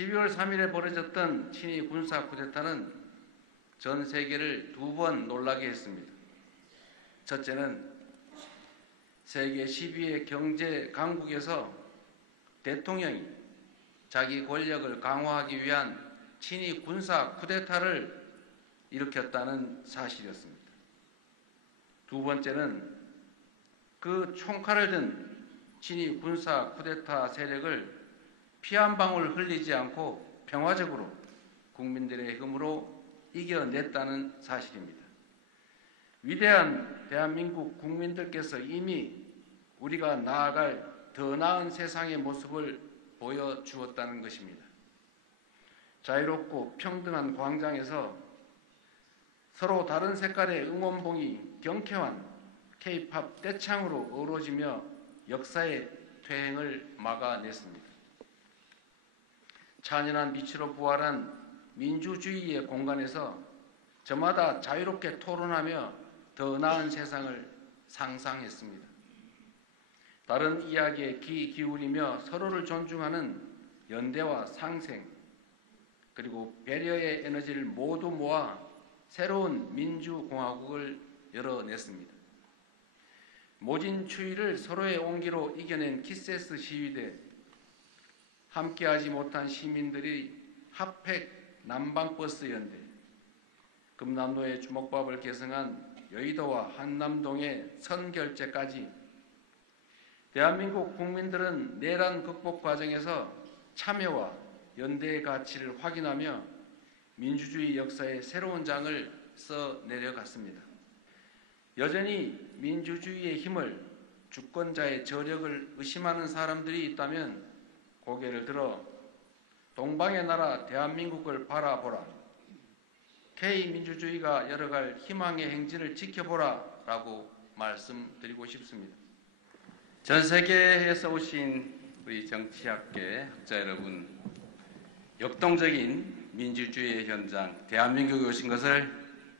12월 3일에 벌어졌던 친위 군사 쿠데타는 전 세계를 두 번 놀라게 했습니다. 첫째는 세계 10위의 경제 강국에서 대통령이 자기 권력을 강화하기 위한 친위 군사 쿠데타를 일으켰다는 사실이었습니다. 두 번째는 그 총칼을 든 친위 군사 쿠데타 세력을 피 한 방울 흘리지 않고 평화적으로 국민들의 힘으로 이겨냈다는 사실입니다. 위대한 대한민국 국민들께서 이미 우리가 나아갈 더 나은 세상의 모습을 보여주었다는 것입니다. 자유롭고 평등한 광장에서 서로 다른 색깔의 응원봉이 경쾌한 K-팝 떼창으로 어우러지며 역사의 퇴행을 막아냈습니다. 찬연한 빛으로 부활한 민주주의의 공간에서 저마다 자유롭게 토론하며 더 나은 세상을 상상했습니다. 다른 이야기에 귀 기울이며 서로를 존중하는 연대와 상생, 그리고 배려의 에너지를 모두 모아 새로운 민주공화국을 열어냈습니다. 모진 추위를 서로의 온기로 이겨낸 키세스 시위대, 함께하지 못한 시민들이 핫팩 난방버스 연대, 금남로의 주먹밥을 계승한 여의도와 한남동의 선결제까지 대한민국 국민들은 내란 극복 과정에서 참여와 연대의 가치를 확인하며 민주주의 역사의 새로운 장을 써내려갔습니다. 여전히 민주주의의 힘을, 주권자의 저력을 의심하는 사람들이 있다면 고개를 들어 동방의 나라 대한민국을 바라보라, K민주주의가 열어갈 희망의 행진을 지켜보라 라고 말씀드리고 싶습니다. 전 세계에서 오신 우리 정치학계 학자 여러분, 역동적인 민주주의의 현장 대한민국에 오신 것을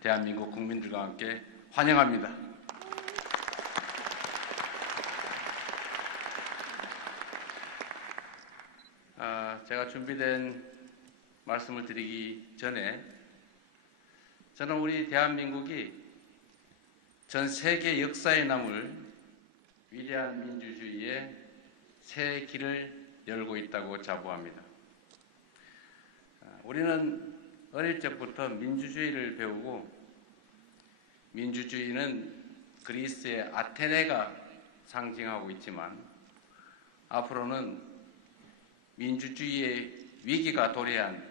대한민국 국민들과 함께 환영합니다. 제가 준비된 말씀을 드리기 전에 저는 우리 대한민국이 전 세계 역사에 남을 위대한 민주주의의 새 길을 열고 있다고 자부합니다. 우리는 어릴 적부터 민주주의를 배우고 민주주의는 그리스의 아테네가 상징하고 있지만 앞으로는 민주주의의 위기가 도래한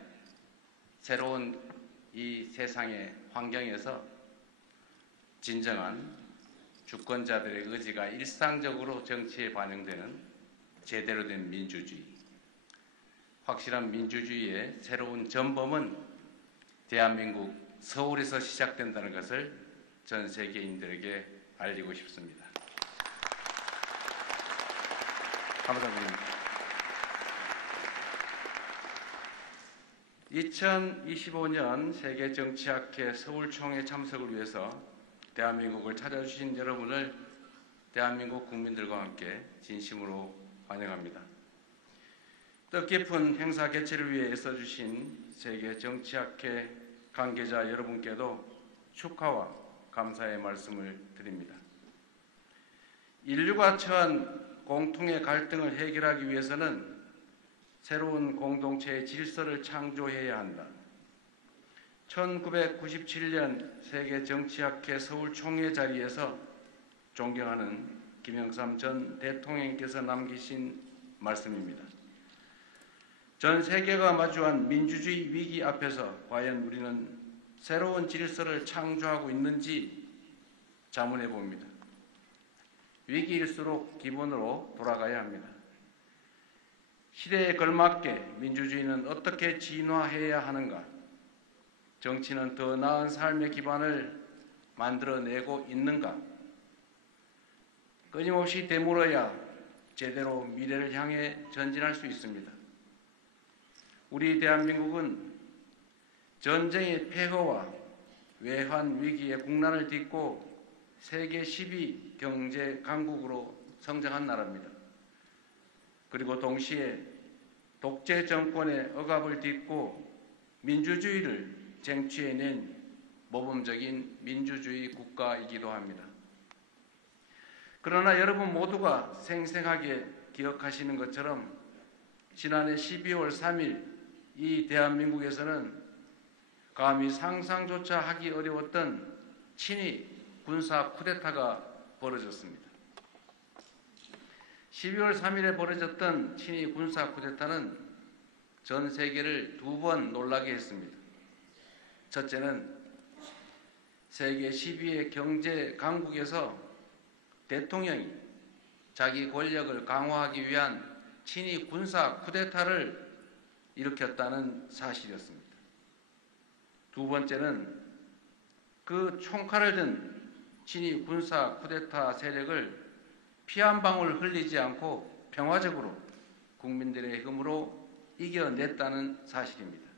새로운 이 세상의 환경에서 진정한 주권자들의 의지가 일상적으로 정치에 반영되는 제대로 된 민주주의, 확실한 민주주의의 새로운 전범은 대한민국 서울에서 시작된다는 것을 전 세계인들에게 알리고 싶습니다. 감사드립니다. 2025년 세계정치학회 서울총회 참석을 위해서 대한민국을 찾아주신 여러분을 대한민국 국민들과 함께 진심으로 환영합니다. 뜻깊은 행사 개최를 위해 애써주신 세계정치학회 관계자 여러분께도 축하와 감사의 말씀을 드립니다. 인류가 처한 공통의 갈등을 해결하기 위해서는 새로운 공동체의 질서를 창조해야 한다. 1997년 세계정치학회 서울총회 자리에서 존경하는 김영삼 전 대통령께서 남기신 말씀입니다. 전 세계가 마주한 민주주의 위기 앞에서 과연 우리는 새로운 질서를 창조하고 있는지 자문해 봅니다. 위기일수록 기본으로 돌아가야 합니다. 시대에 걸맞게 민주주의는 어떻게 진화해야 하는가? 정치는 더 나은 삶의 기반을 만들어내고 있는가? 끊임없이 되물어야 제대로 미래를 향해 전진할 수 있습니다. 우리 대한민국은 전쟁의 폐허와 외환 위기의 국난을 딛고 세계 10위 경제 강국으로 성장한 나라입니다. 그리고 동시에 독재 정권의 억압을 딛고 민주주의를 쟁취해낸 모범적인 민주주의 국가이기도 합니다. 그러나 여러분 모두가 생생하게 기억하시는 것처럼 지난해 12월 3일 이 대한민국에서는 감히 상상조차 하기 어려웠던 친위 군사 쿠데타가 벌어졌습니다. 12월 3일에 벌어졌던 친위 군사 쿠데타는 전 세계를 두 번 놀라게 했습니다. 첫째는 세계 10위의 경제 강국에서 대통령이 자기 권력을 강화하기 위한 친위 군사 쿠데타를 일으켰다는 사실이었습니다. 두 번째는 그 총칼을 든 친위 군사 쿠데타 세력을 피 한 방울 흘리지 않고 평화적으로 국민들의 힘으로 이겨냈다는 사실입니다.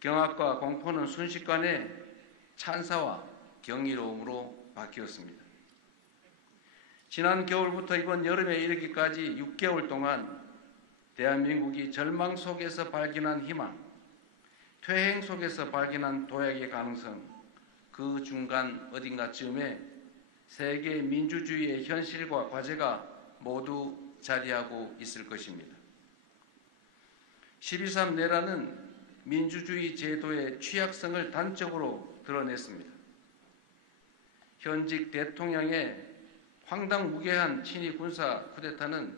경악과 공포는 순식간에 찬사와 경이로움으로 바뀌었습니다. 지난 겨울부터 이번 여름에 이르기까지 6개월 동안 대한민국이 절망 속에서 발견한 희망, 퇴행 속에서 발견한 도약의 가능성, 그 중간 어딘가쯤에 세계 민주주의의 현실과 과제가 모두 자리하고 있을 것입니다. 12.3 내란은 민주주의 제도의 취약성을 단적으로 드러냈습니다. 현직 대통령의 황당무계한 친위 군사 쿠데타는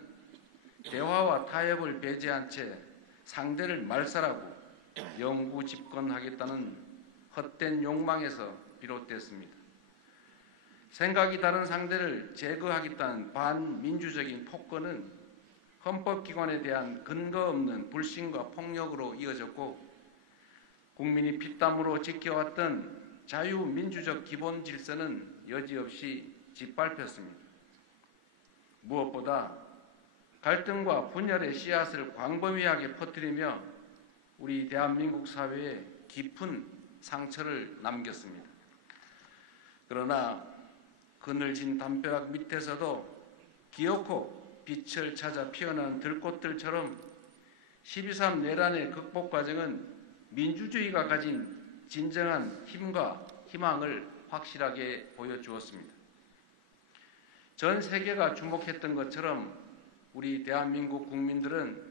대화와 타협을 배제한 채 상대를 말살하고 영구 집권하겠다는 헛된 욕망에서 비롯됐습니다. 생각이 다른 상대를 제거하겠다는 반민주적인 폭거는 헌법기관에 대한 근거 없는 불신과 폭력으로 이어졌고 국민이 피땀으로 지켜왔던 자유민주적 기본 질서는 여지없이 짓밟혔습니다. 무엇보다 갈등과 분열의 씨앗을 광범위하게 퍼뜨리며 우리 대한민국 사회에 깊은 상처를 남겼습니다. 그러나 그늘진 담벼락 밑에서도 기어코 빛을 찾아 피어나는 들꽃들처럼 12.3 내란의 극복 과정은 민주주의가 가진 진정한 힘과 희망을 확실하게 보여주었습니다. 전 세계가 주목했던 것처럼 우리 대한민국 국민들은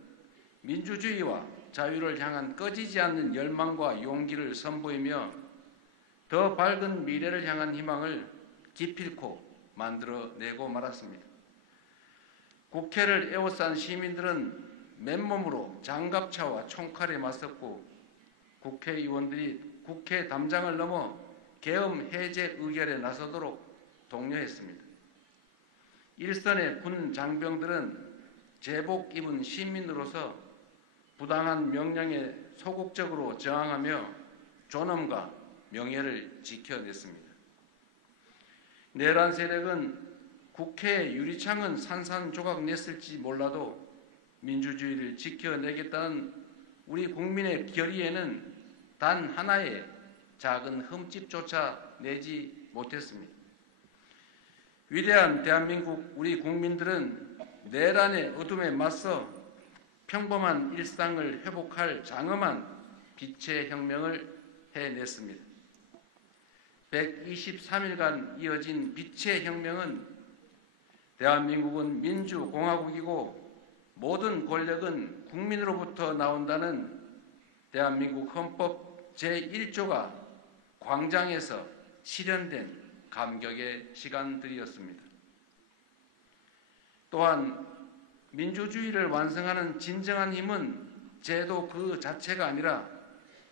민주주의와 자유를 향한 꺼지지 않는 열망과 용기를 선보이며 더 밝은 미래를 향한 희망을 기필코 만들어내고 말았습니다. 국회를 에워싼 시민들은 맨몸으로 장갑차와 총칼에 맞섰고 국회의원들이 국회 담장을 넘어 계엄 해제 의결에 나서도록 독려했습니다. 일선의 군 장병들은 제복 입은 시민으로서 부당한 명령에 소극적으로 저항하며 존엄과 명예를 지켜냈습니다. 내란 세력은 국회의 유리창은 산산조각 냈을지 몰라도 민주주의를 지켜내겠다는 우리 국민의 결의에는 단 하나의 작은 흠집조차 내지 못했습니다. 위대한 대한민국 우리 국민들은 내란의 어둠에 맞서 평범한 일상을 회복할 장엄한 빛의 혁명을 해냈습니다. 123일간 이어진 빛의 혁명은 대한민국은 민주공화국이고 모든 권력은 국민으로부터 나온다는 대한민국 헌법 제1조가 광장에서 실현된 감격의 시간들이었습니다. 또한 민주주의를 완성하는 진정한 힘은 제도 그 자체가 아니라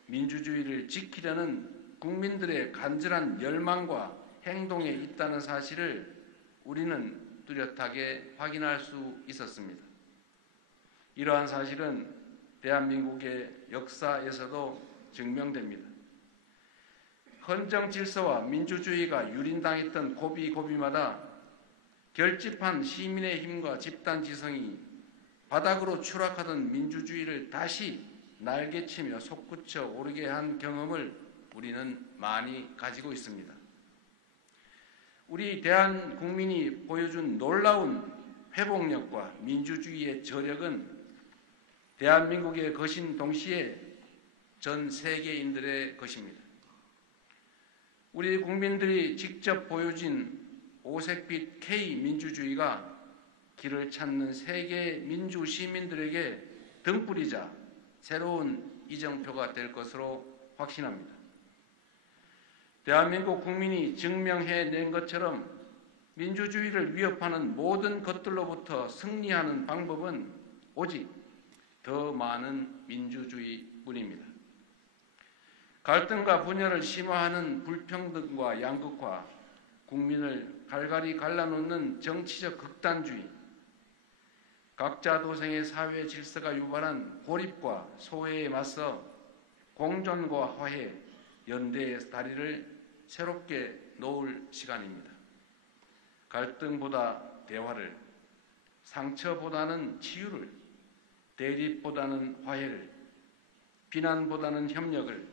민주주의를 지키려는 국민들의 간절한 열망과 행동에 있다는 사실을 우리는 뚜렷하게 확인할 수 있었습니다. 이러한 사실은 대한민국의 역사에서도 증명됩니다. 헌정 질서와 민주주의가 유린당했던 고비고비마다 결집한 시민의 힘과 집단 지성이 바닥으로 추락하던 민주주의를 다시 날개치며 솟구쳐 오르게 한 경험을 우리는 많이 가지고 있습니다. 우리 대한국민이 보여준 놀라운 회복력과 민주주의의 저력은 대한민국의 것인 동시에 전 세계인들의 것입니다. 우리 국민들이 직접 보여준 오색빛 K민주주의가 길을 찾는 세계 민주 시민들에게 등불이자 새로운 이정표가 될 것으로 확신합니다. 대한민국 국민이 증명해낸 것처럼 민주주의를 위협하는 모든 것들로부터 승리하는 방법은 오직 더 많은 민주주의뿐입니다. 갈등과 분열을 심화하는 불평등과 양극화, 국민을 갈갈이 갈라놓는 정치적 극단주의, 각자 도생의 사회 질서가 유발한 고립과 소외에 맞서 공존과 화해, 연대의 다리를 새롭게 놓을 시간입니다. 갈등보다 대화를, 상처보다는 치유를, 대립보다는 화해를, 비난보다는 협력을,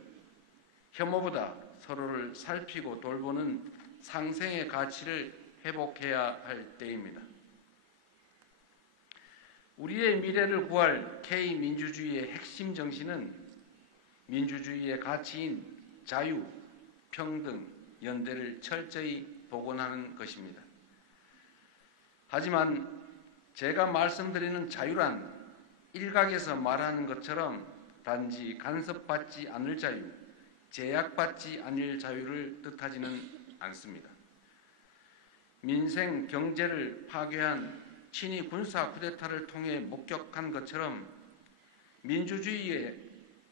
혐오보다 서로를 살피고 돌보는 상생의 가치를 회복해야 할 때입니다. 우리의 미래를 구할 K민주주의의 핵심 정신은 민주주의의 가치인 자유, 평등, 연대를 철저히 복원하는 것입니다. 하지만 제가 말씀드리는 자유란 일각에서 말하는 것처럼 단지 간섭받지 않을 자유, 제약받지 않을 자유를 뜻하지는 않습니다. 민생, 경제를 파괴한 친위 군사 쿠데타를 통해 목격한 것처럼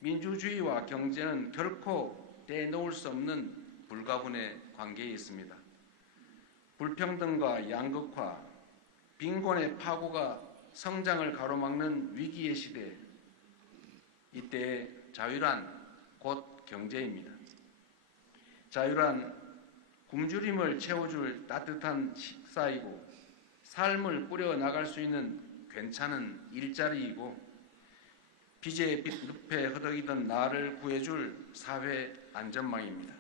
민주주의와 경제는 결코 떼놓을 수 없는 불가분의 관계에 있습니다. 불평등과 양극화, 빈곤의 파고가 성장을 가로막는 위기의 시대, 이때의 자유란 곧 경제입니다. 자유란 굶주림을 채워줄 따뜻한 식사이고 삶을 꾸려나갈 수 있는 괜찮은 일자리이고 빚에 늪에 허덕이던 나를 구해줄 사회 안전망입니다.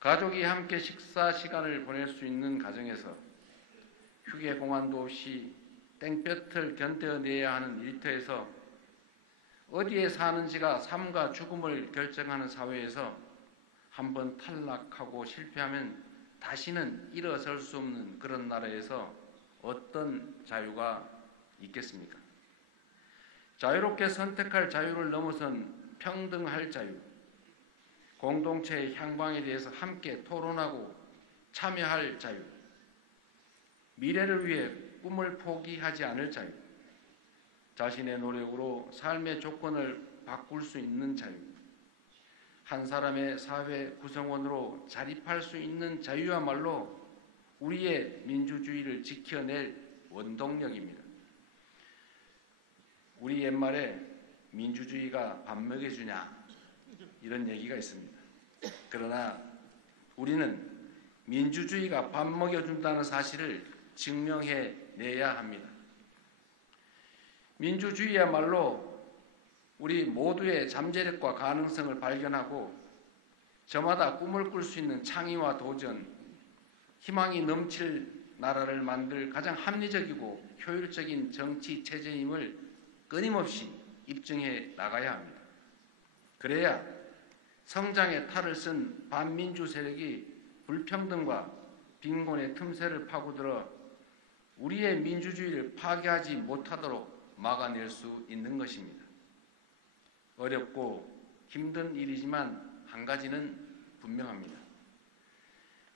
가족이 함께 식사 시간을 보낼 수 있는 가정에서 휴게 공간도 없이 땡볕을 견뎌내야 하는 일터에서 어디에 사는지가 삶과 죽음을 결정하는 사회에서 한번 탈락하고 실패하면 다시는 일어설 수 없는 그런 나라에서 어떤 자유가 있겠습니까? 자유롭게 선택할 자유를 넘어선 평등할 자유, 공동체의 향방에 대해서 함께 토론하고 참여할 자유, 미래를 위해 꿈을 포기하지 않을 자유, 자신의 노력으로 삶의 조건을 바꿀 수 있는 자유, 한 사람의 사회 구성원으로 자립할 수 있는 자유야말로 우리의 민주주의를 지켜낼 원동력입니다. 우리 옛말에 민주주의가 밥 먹여주냐 이런 얘기가 있습니다. 그러나 우리는 민주주의가 밥 먹여준다는 사실을 증명해내야 합니다. 민주주의야말로 우리 모두의 잠재력과 가능성을 발견하고 저마다 꿈을 꿀 수 있는 창의와 도전, 희망이 넘칠 나라를 만들 가장 합리적이고 효율적인 정치 체제임을 끊임없이 입증해 나가야 합니다. 그래야 성장의 탈을 쓴 반민주 세력이 불평등과 빈곤의 틈새를 파고들어 우리의 민주주의를 파괴하지 못하도록 막아낼 수 있는 것입니다. 어렵고 힘든 일이지만 한 가지는 분명합니다.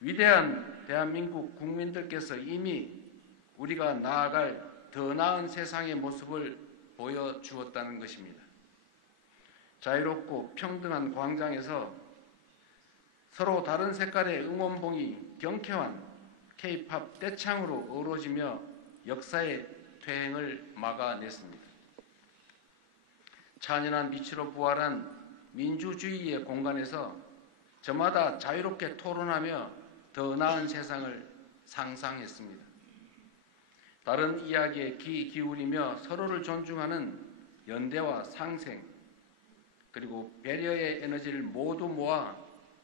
위대한 대한민국 국민들께서 이미 우리가 나아갈 더 나은 세상의 모습을 보여주었다는 것입니다. 자유롭고 평등한 광장에서 서로 다른 색깔의 응원봉이 경쾌한 K-팝 떼창으로 어우러지며 역사의 퇴행을 막아냈습니다. 찬연한 빛으로 부활한 민주주의의 공간에서 저마다 자유롭게 토론하며 더 나은 세상을 상상했습니다. 다른 이야기에 귀 기울이며 서로를 존중하는 연대와 상생, 그리고 배려의 에너지를 모두 모아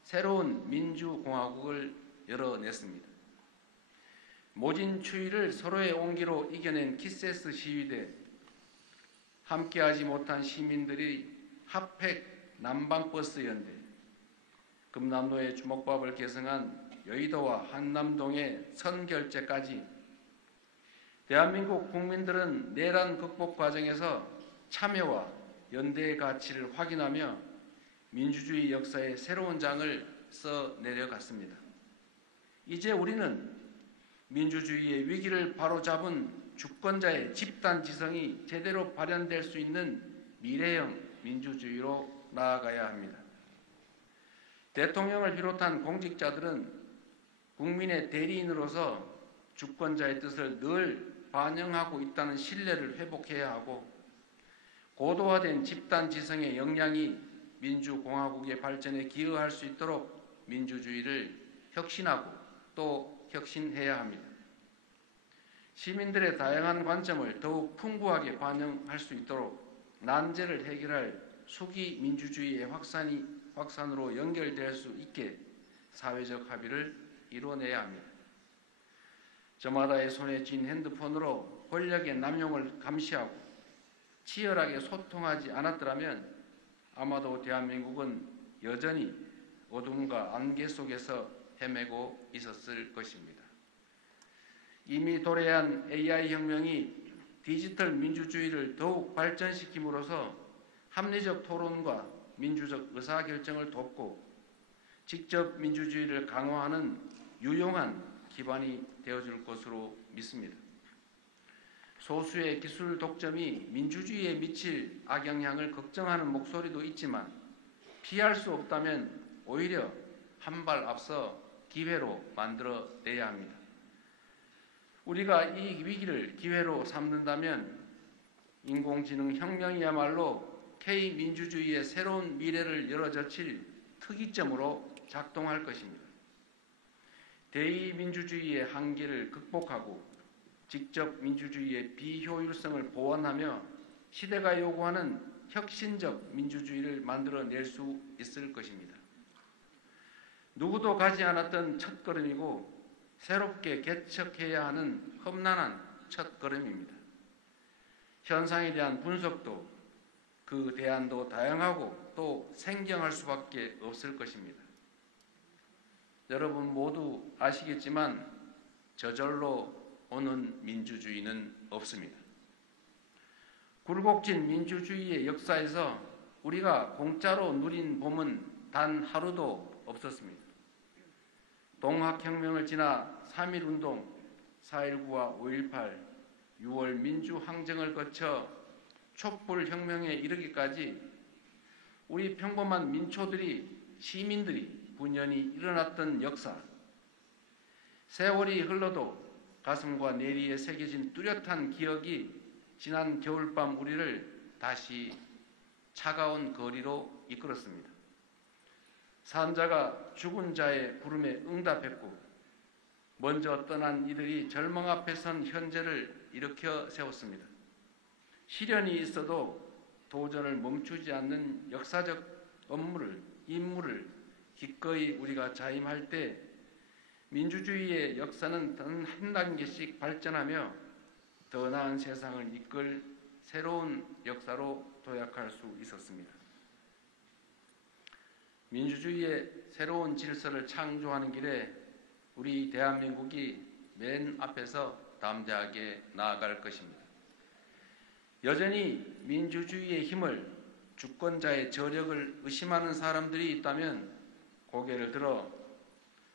새로운 민주공화국을 열어냈습니다. 모진 추위를 서로의 온기로 이겨낸 키세스 시위대, 함께하지 못한 시민들이 핫팩 난방버스 연대, 금남로의 주먹밥을 계승한 여의도와 한남동의 선결제까지 대한민국 국민들은 내란 극복 과정에서 참여와 연대의 가치를 확인하며 민주주의 역사의 새로운 장을 써 내려갔습니다. 이제 우리는 민주주의의 위기를 바로잡은 주권자의 집단지성이 제대로 발현될 수 있는 미래형 민주주의로 나아가야 합니다. 대통령을 비롯한 공직자들은 국민의 대리인으로서 주권자의 뜻을 늘 반영하고 있다는 신뢰를 회복해야 하고, 고도화된 집단지성의 역량이 민주공화국의 발전에 기여할 수 있도록 민주주의를 혁신하고 또 혁신해야 합니다. 시민들의 다양한 관점을 더욱 풍부하게 반영할 수 있도록 난제를 해결할 수기 민주주의의 확산으로 연결될 수 있게 사회적 합의를 이뤄내야 합니다. 저마다의 손에 쥔 핸드폰으로 권력의 남용을 감시하고 치열하게 소통하지 않았더라면 아마도 대한민국은 여전히 어둠과 안개 속에서 헤매고 있었을 것입니다. 이미 도래한 AI 혁명이 디지털 민주주의를 더욱 발전시킴으로써 합리적 토론과 민주적 의사결정을 돕고 직접 민주주의를 강화하는 유용한 기반이 되어줄 것으로 믿습니다. 소수의 기술 독점이 민주주의에 미칠 악영향을 걱정하는 목소리도 있지만 피할 수 없다면 오히려 한 발 앞서 기회로 만들어내야 합니다. 우리가 이 위기를 기회로 삼는다면 인공지능 혁명이야말로 K민주주의의 새로운 미래를 열어젖힐 특이점으로 작동할 것입니다. 대의민주주의의 한계를 극복하고 직접 민주주의의 비효율성을 보완하며 시대가 요구하는 혁신적 민주주의를 만들어낼 수 있을 것입니다. 누구도 가지 않았던 첫걸음이고 새롭게 개척해야 하는 험난한 첫걸음입니다. 현상에 대한 분석도 그 대안도 다양하고 또 생경할 수밖에 없을 것입니다. 여러분 모두 아시겠지만 저절로 오는 민주주의는 없습니다. 굴곡진 민주주의의 역사에서 우리가 공짜로 누린 봄은 단 하루도 없었습니다. 동학혁명을 지나 3.1운동, 4.19와 5.18, 6월 민주항쟁을 거쳐 촛불혁명에 이르기까지 우리 평범한 민초들이, 시민들이 분연히 일어났던 역사, 세월이 흘러도 가슴과 내리에 새겨진 뚜렷한 기억이 지난 겨울밤 우리를 다시 차가운 거리로 이끌었습니다. 산자가 죽은 자의 부름에 응답했고 먼저 떠난 이들이 절망 앞에 선 현재를 일으켜 세웠습니다. 시련이 있어도 도전을 멈추지 않는 역사적 임무를 기꺼이 우리가 자임할 때 민주주의의 역사는 한 단계씩 발전하며 더 나은 세상을 이끌 새로운 역사로 도약할 수 있었습니다. 민주주의의 새로운 질서를 창조하는 길에 우리 대한민국이 맨 앞에서 담대하게 나아갈 것입니다. 여전히 민주주의의 힘을, 주권자의 저력을 의심하는 사람들이 있다면 고개를 들어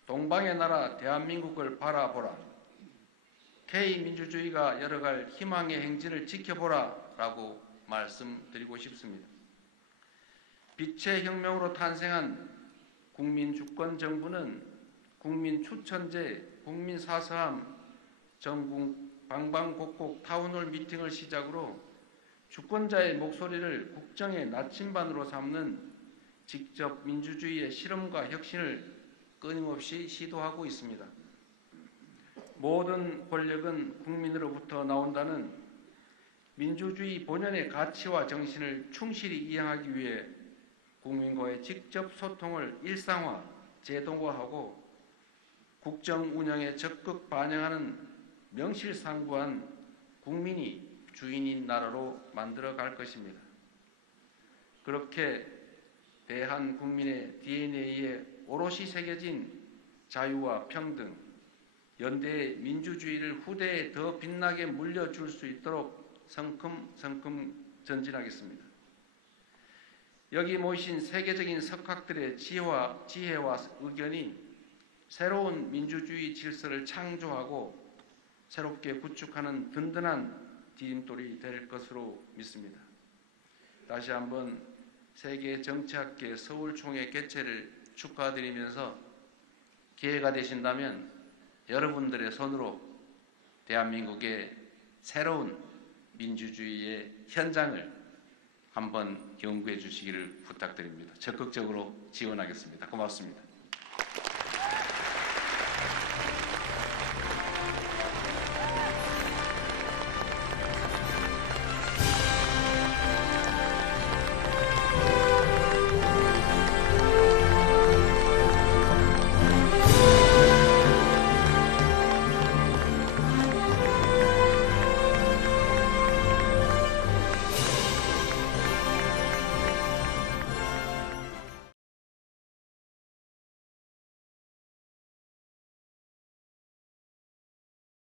동방의 나라 대한민국을 바라보라, K민주주의가 열어갈 희망의 행진을 지켜보라 라고 말씀드리고 싶습니다. 빛의 혁명으로 탄생한 국민주권정부는 국민 추천제, 국민 사서함, 전국 방방곡곡 타운홀 미팅을 시작으로 주권자의 목소리를 국정의 나침반으로 삼는 직접 민주주의의 실험과 혁신을 끊임없이 시도하고 있습니다. 모든 권력은 국민으로부터 나온다는 민주주의 본연의 가치와 정신을 충실히 이행하기 위해 국민과의 직접 소통을 일상화, 제도화하고 국정 운영에 적극 반영하는 명실상부한 국민이 주인인 나라로 만들어 갈 것입니다. 그렇게 대한 국민의 DNA에 오롯이 새겨진 자유와 평등, 연대의 민주주의를 후대에 더 빛나게 물려줄 수 있도록 성큼 전진하겠습니다. 여기 모이신 세계적인 석학들의 지혜와 의견이 새로운 민주주의 질서를 창조하고 새롭게 구축하는 든든한 디딤돌이 될 것으로 믿습니다. 다시 한번 세계 정치학계 서울총회 개최를 축하드리면서 기회가 되신다면 여러분들의 손으로 대한민국의 새로운 민주주의의 현장을 한번 연구해 주시기를 부탁드립니다. 적극적으로 지원하겠습니다. 고맙습니다.